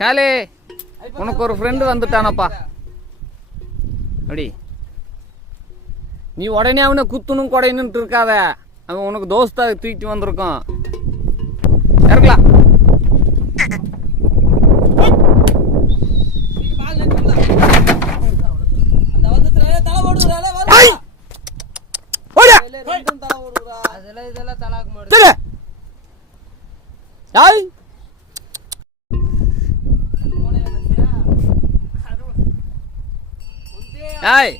காலே உனக்கு ஒரு ஃப்ரெண்டு வந்துட்டானப்பா. அப்படி நீ உடனே அவனை குத்துணும் கொடையணுன்ட்டு இருக்காத. அவன் உனக்கு தோஸ்தா தூக்கிட்டு வந்திருக்கான். இறக்கலாம். ஏய்